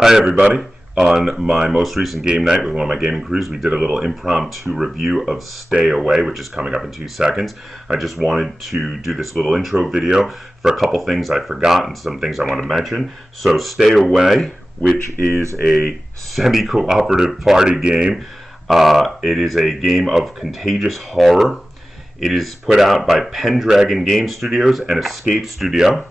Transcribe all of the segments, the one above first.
Hi everybody. On my most recent game night with one of my gaming crews, we did a little impromptu review of Stay Away, which is coming up in 2 seconds. I just wanted to do this little intro video for a couple things I forgot and some things I want to mention. So Stay Away, which is a semi-cooperative party game. It is a game of contagious horror. It is put out by Pendragon Game Studios and Escape Studio.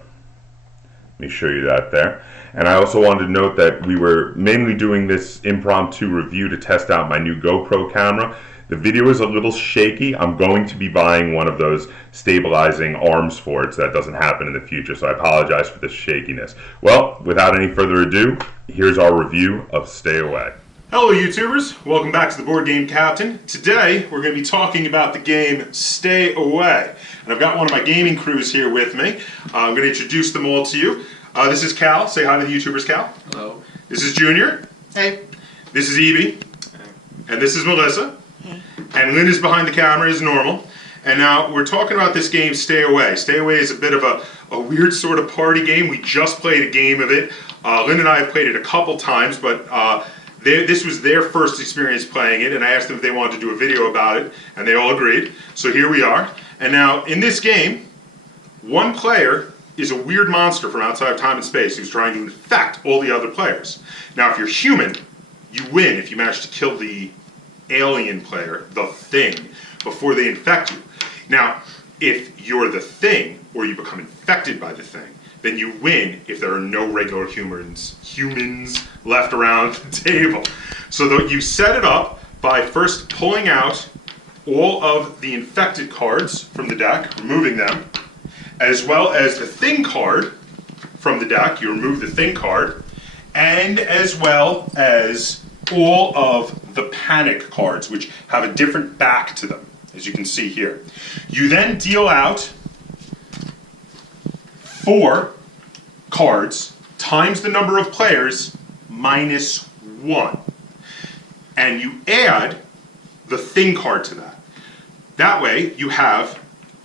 Let me show you that there. And I also wanted to note that we were mainly doing this impromptu review to test out my new GoPro camera. The video is a little shaky. I'm going to be buying one of those stabilizing arms for it so that doesn't happen in the future, so I apologize for the shakiness. Well, without any further ado, here's our review of Stay Away. Hello YouTubers, welcome back to the Board Game Captain. Today we're going to be talking about the game Stay Away. And I've got one of my gaming crews here with me. I'm going to introduce them all to you. This is Cal. Say hi to the YouTubers, Cal. Hello. This is Junior. Hey. This is Evie. And this is Melissa. Hey. And Lynn is behind the camera as normal. And now we're talking about this game Stay Away. Stay Away is a bit of a weird sort of party game. We just played a game of it. Lynn and I have played it a couple times, but this was their first experience playing it, and I asked them if they wanted to do a video about it, and they all agreed. So here we are. And now, in this game, one player is a weird monster from outside of time and space who's trying to infect all the other players. Now, if you're human, you win if you manage to kill the alien player, the thing, before they infect you. Now, if you're the thing, or you become infected by the thing, then you win if there are no regular humans left around the table. So that you set it up by first pulling out all of the infected cards from the deck, removing them, as well as the thing card from the deck. You remove the thing card, and as well as all of the panic cards, which have a different back to them, as you can see here. You then deal out 4 cards times the number of players minus 1. And you add the thing card to that. That way you have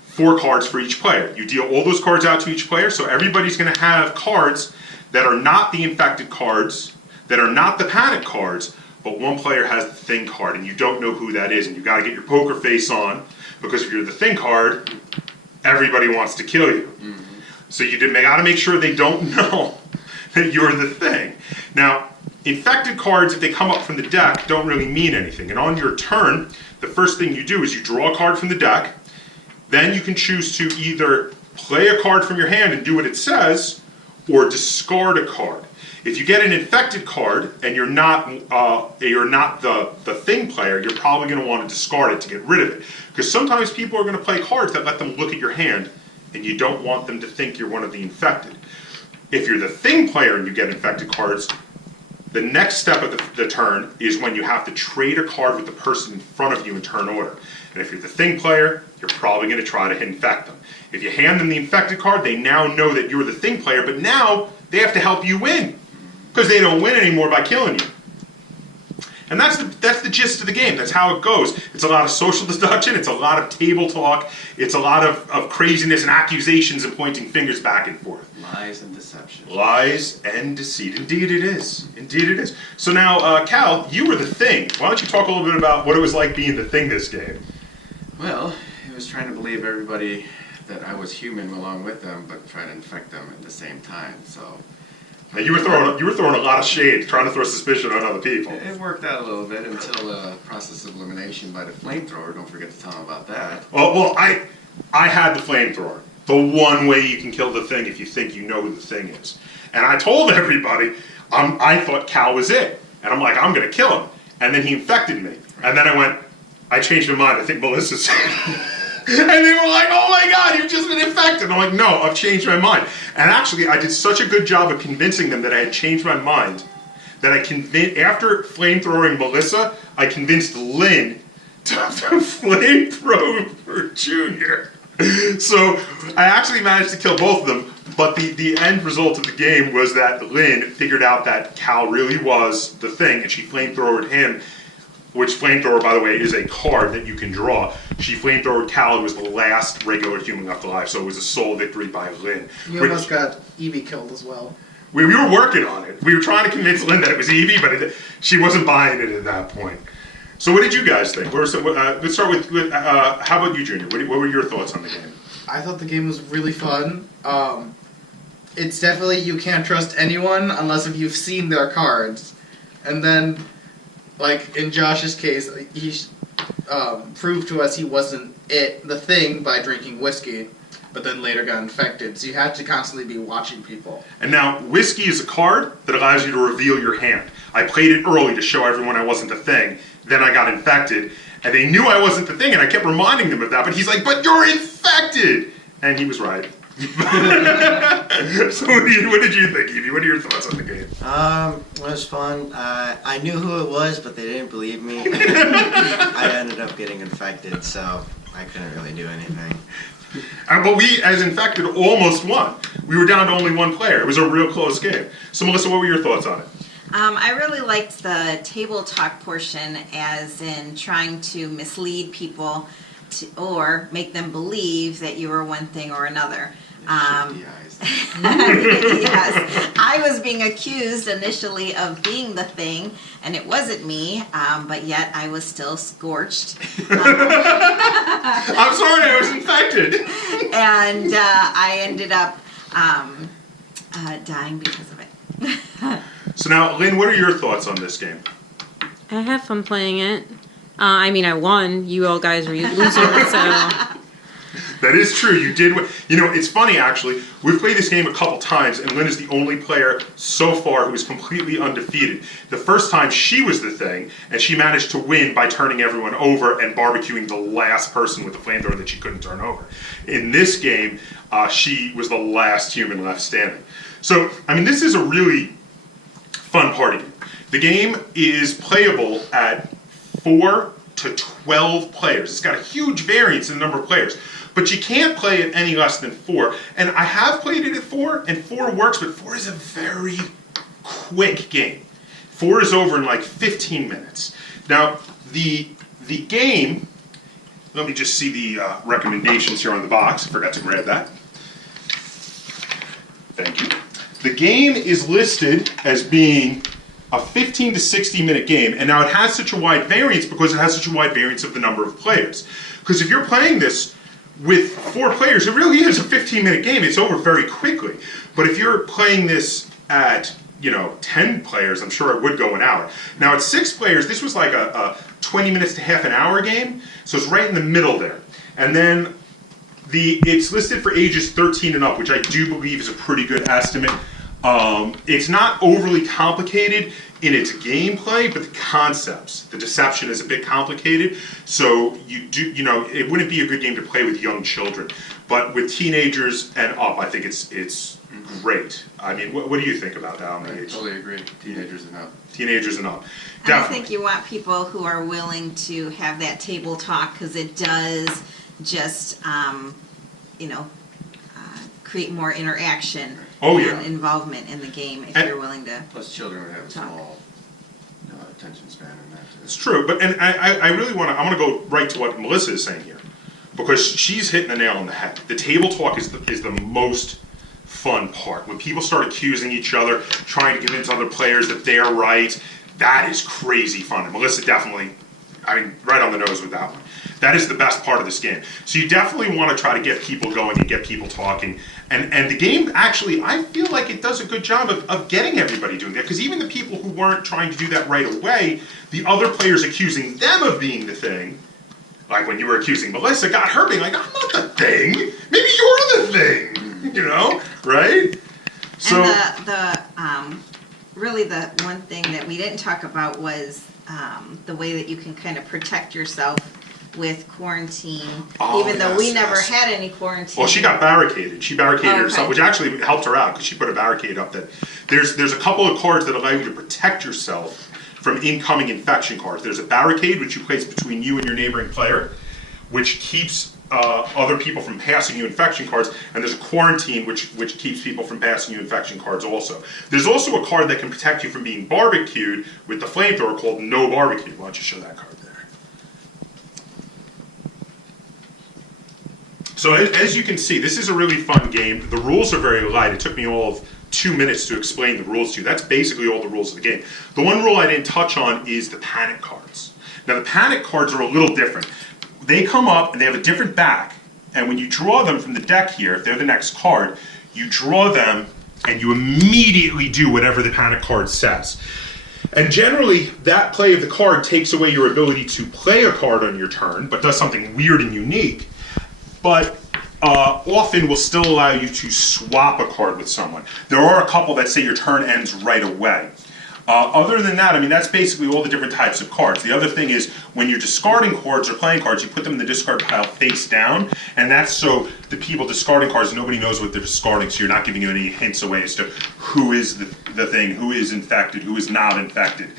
4 cards for each player. You deal all those cards out to each player, so everybody's going to have cards that are not the infected cards, that are not the panic cards, but one player has the thing card and you don't know who that is, and you got to get your poker face on, because if you're the thing card, everybody wants to kill you. Mm-hmm. So you got to make sure they don't know that you're the thing. Now, infected cards, if they come up from the deck, don't really mean anything. And on your turn, the first thing you do is you draw a card from the deck. Then you can choose to either play a card from your hand and do what it says, or discard a card. If you get an infected card and you're not the thing player, you're probably going to want to discard it to get rid of it. Because sometimes people are going to play cards that let them look at your hand, and you don't want them to think you're one of the infected. If you're the thing player and you get infected cards, the next step of the turn is when you have to trade a card with the person in front of you in turn order. And if you're the thing player, you're probably going to try to infect them. If you hand them the infected card, they now know that you're the thing player, but now they have to help you win, because they don't win anymore by killing you. And that's the gist of the game. That's how it goes. It's a lot of social deduction. It's a lot of table talk. It's a lot of craziness and accusations and pointing fingers back and forth. Lies and deception. Lies and deceit. Indeed it is. Indeed it is. So now, Cal, you were the thing. Why don't you talk a little bit about what it was like being the thing this game? Well, it was trying to believe everybody that I was human along with them, but trying to infect them at the same time. So. Now, you were throwing a lot of shade, trying to throw suspicion on other people. It worked out a little bit until the process of elimination by the flamethrower. Don't forget to tell them about that. Oh, well, I had the flamethrower. The one way you can kill the thing if you think you know who the thing is. And I told everybody, I thought Cal was it. And I'm like, I'm going to kill him. And then he infected me. And then I changed my mind. I think Melissa's and they were like, oh my God, you've just been infected. And I'm like, no, I've changed my mind. And actually, I did such a good job of convincing them that I had changed my mind that after flamethrowing Melissa, I convinced Lynn to flamethrow for Junior. So I actually managed to kill both of them, but the end result of the game was that Lynn figured out that Cal really was the thing, and she flamethrowered him, which flamethrower, by the way, is a card that you can draw. She flamethrowered Cal, who was the last regular human left alive, so it was a sole victory by Lynn. You almost got Evie killed as well. We were working on it. We were trying to convince Lynn that it was Evie, but she wasn't buying it at that point. So what did you guys think? Let's start with how about you, Junior? What were your thoughts on the game? I thought the game was really fun. It's definitely you can't trust anyone unless if you've seen their cards. And then, like in Josh's case, he proved to us he wasn't the thing by drinking whiskey, but then later got infected. So you have to constantly be watching people. And now, whiskey is a card that allows you to reveal your hand. I played it early to show everyone I wasn't the thing. Then I got infected, and they knew I wasn't the thing, and I kept reminding them of that. But he's like, "But you're infected," and he was right. So what did you think, Evie? What are your thoughts on the game? It was fun. I knew who it was, but they didn't believe me. I ended up getting infected, so I couldn't really do anything. But we, as infected, almost won. We were down to only one player. It was a real close game. So Melissa, what were your thoughts on it? I really liked the table talk portion, as in trying to mislead people or make them believe that you were one thing or another. Yes. I was being accused initially of being the thing, and it wasn't me, but yet I was still scorched. I'm sorry, I was infected. And I ended up dying because of it. So now, Lynn, what are your thoughts on this game? I had fun playing it. I mean, I won. You all guys were losers, so... That is true. You did. You know, it's funny actually. We've played this game a couple times, and Lynn is the only player so far who is completely undefeated. The first time she was the thing, and she managed to win by turning everyone over and barbecuing the last person with the flamethrower that she couldn't turn over. In this game, she was the last human left standing. So, I mean, this is a really fun party game. The game is playable at 4 to 12 players. It's got a huge variance in the number of players. But you can't play it any less than 4. And I have played it at 4, and 4 works, but 4 is a very quick game. 4 is over in like 15 minutes. Now, the game, let me just see the recommendations here on the box. I forgot to grab that. Thank you. The game is listed as being a 15 to 60 minute game, and now it has such a wide variance because it has such a wide variance of the number of players. Because if you're playing this with 4 players, it really is a 15-minute game. It's over very quickly. But if you're playing this at, 10 players, I'm sure it would go an hour. Now at 6 players, this was like a 20 minutes to half an hour game, so it's right in the middle there. And then it's listed for ages 13 and up, which I do believe is a pretty good estimate. It's not overly complicated in its gameplay, but the concepts, the deception is a bit complicated. So it wouldn't be a good game to play with young children. But with teenagers and up, I think it's great. I mean, what do you think about that? I totally agree. Teenagers and up. Teenagers and up. And I think you want people who are willing to have that table talk, because it does just, create more interaction. And involvement in the game if you're willing to. Plus, children would have a talk. small attention span in that too. It's true, but I really want to. I'm going to go right to what Melissa is saying here, because she's hitting the nail on the head. The table talk is the most fun part. When people start accusing each other, trying to convince other players that they're right, that is crazy fun. And Melissa definitely, right on the nose with that one. That is the best part of this game. So you definitely want to try to get people going and get people talking. And the game, actually, I feel like it does a good job of getting everybody doing that. Because even the people who weren't trying to do that right away, the other players accusing them of being the thing, like when you were accusing Melissa, got her being like, I'm not the thing. Maybe you're the thing. Right? So, and really the one thing that we didn't talk about was the way that you can kind of protect yourself with quarantine, even though we never had any quarantine. Well, she got barricaded. She barricaded herself, which actually helped her out because she put a barricade up. That there's a couple of cards that allow you to protect yourself from incoming infection cards. There's a barricade which you place between you and your neighboring player, which keeps other people from passing you infection cards, and there's a quarantine which keeps people from passing you infection cards also. There's also a card that can protect you from being barbecued with the flamethrower called No Barbecue. Why don't you show that card there? So as you can see, this is a really fun game. The rules are very light. It took me all of 2 minutes to explain the rules to you. That's basically all the rules of the game. The one rule I didn't touch on is the panic cards. Now the panic cards are a little different. They come up and they have a different back, and when you draw them from the deck here, if they're the next card, you draw them and you immediately do whatever the panic card says. And generally, that play of the card takes away your ability to play a card on your turn, but does something weird and unique. But often will still allow you to swap a card with someone. There are a couple that say your turn ends right away. Other than that, I mean, that's basically all the different types of cards. The other thing is, when you're discarding cards or playing cards, you put them in the discard pile face down, and that's so the people discarding cards, nobody knows what they're discarding, so you're not giving you any hints away as to who is the thing, who is infected, who is not infected.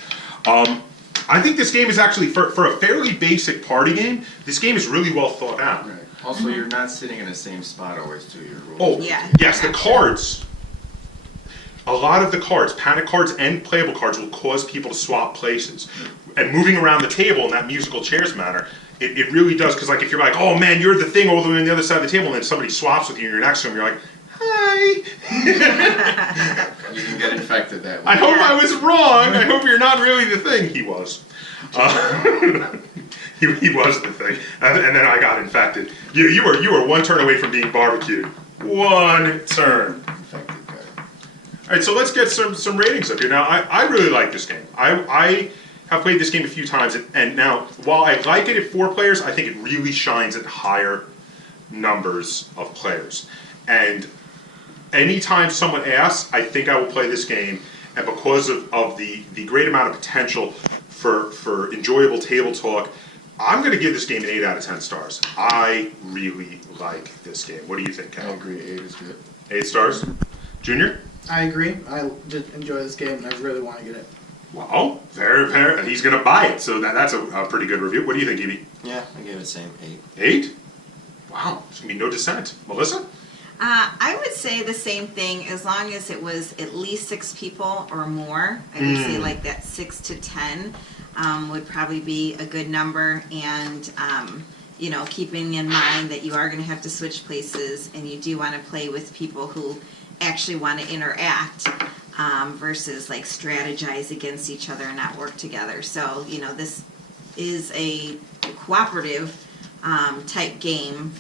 I think this game is actually, for a fairly basic party game, this game is really well thought out. Right. Also, you're not sitting in the same spot always, too. Your rules. Oh, Yeah. yes, the cards. A lot of the cards, panic cards and playable cards, will cause people to swap places. And moving around the table in that musical chairs manner, it really does. Because like if you're like, oh man, you're the thing all the way on the other side of the table, and then somebody swaps with you and you're next to them, you're like, hi. You can get infected that way. I hope I was wrong. I hope you're not really the thing. He was. He was the thing. And then I got infected. You were one turn away from being barbecued. One turn. Infected guy. All right, so let's get some ratings up here. Now, I really like this game. I have played this game a few times, and now, while I like it at 4 players, I think it really shines at higher numbers of players. And anytime someone asks, I think I will play this game, and because of the great amount of potential for enjoyable table talk, I'm going to give this game an 8 out of 10 stars. I really like this game. What do you think, I Cal? agree, 8 is good. 8 stars? Junior? I agree. I did enjoy this game, and I really want to get it. Wow, very. He's going to buy it, so that's a pretty good review. What do you think, Evie? Yeah, I give it the same 8. 8? Wow, there's going to be no dissent. Melissa? I would say the same thing as long as it was at least 6 people or more. I would say like that 6 to 10 would probably be a good number. And, you know, keeping in mind that you are going to have to switch places and you do want to play with people who actually want to interact versus like strategize against each other and not work together. So, you know, this is a cooperative type game.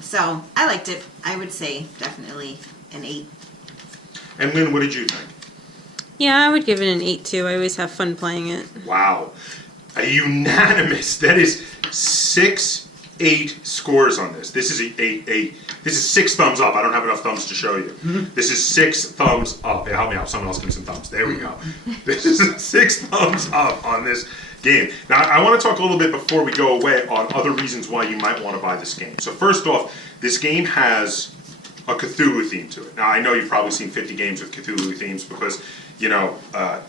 So I liked it. I would say definitely an 8. And Lynn, what did you think? Yeah, I would give it an 8 too. I always have fun playing it. Wow. A unanimous. That is 6-8 scores on this. This is this is 6 thumbs up. I don't have enough thumbs to show you. This is 6 thumbs up. Hey, help me out. Someone else give me some thumbs. There we go. This is 6 thumbs up on this game. Now, I want to talk a little bit before we go away on other reasons why you might want to buy this game. So first off, this game has a Cthulhu theme to it. Now, I know you've probably seen 50 games with Cthulhu themes because, you know,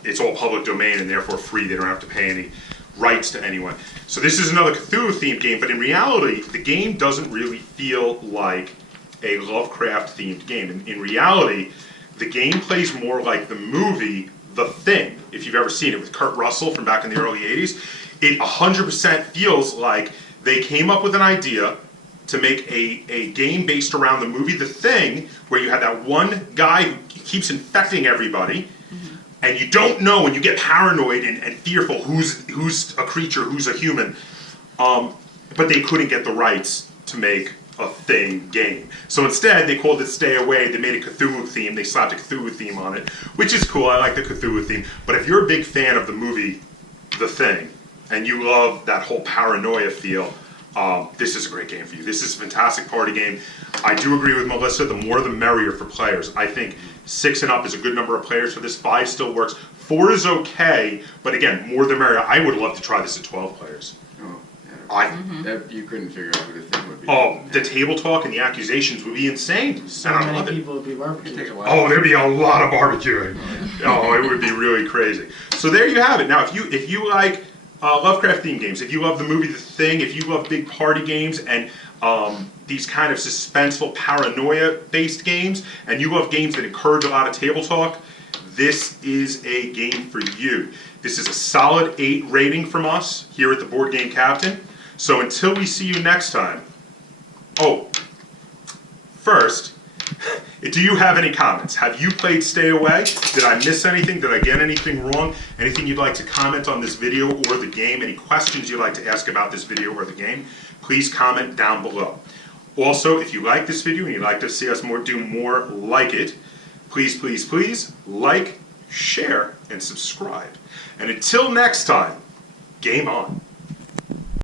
it's all public domain and therefore free. They don't have to pay any rights to anyone. So this is another Cthulhu themed game, but in reality, the game doesn't really feel like a Lovecraft themed game. In reality, the game plays more like the movie The Thing, if you've ever seen it, with Kurt Russell from back in the early 80s. It 100% feels like they came up with an idea to make a game based around the movie The Thing, where you had that one guy who keeps infecting everybody, and you don't know, and you get paranoid and fearful who's a creature, who's a human. But they couldn't get the rights to make a Thing game. So instead, they called it Stay Away. They made a Cthulhu theme. They slapped a Cthulhu theme on it, which is cool. I like the Cthulhu theme. But if you're a big fan of the movie The Thing, and you love that whole paranoia feel, this is a great game for you. This is a fantastic party game. I do agree with Melissa. The more the merrier for players. I think 6 and up is a good number of players for this. 5 still works. 4 is okay, but again, more the merrier. I would love to try this at 12 players. Oh, yeah. That you couldn't figure out who the thing would be. Oh, the table talk and the accusations would be insane. So and I many love it. people would be It'd take barbecued. a while. Oh, there'd be a lot of barbecuing. Oh, it would be really crazy. So there you have it. Now, if you like Lovecraft themed games, if you love the movie The Thing, if you love big party games and these kind of suspenseful paranoia based games, and you love games that encourage a lot of table talk, this is a game for you. This is a solid 8 rating from us here at the Board Game Captain. So until we see you next time. Oh, first, Do you have any comments? Have you played Stay Away? Did I miss anything? Did I get anything wrong? Anything you'd like to comment on this video or the game? Any questions you'd like to ask about this video or the game? Please comment down below. Also, if you like this video and you'd like to see us do more like it, please, please, please like, share, and subscribe. And until next time, game on.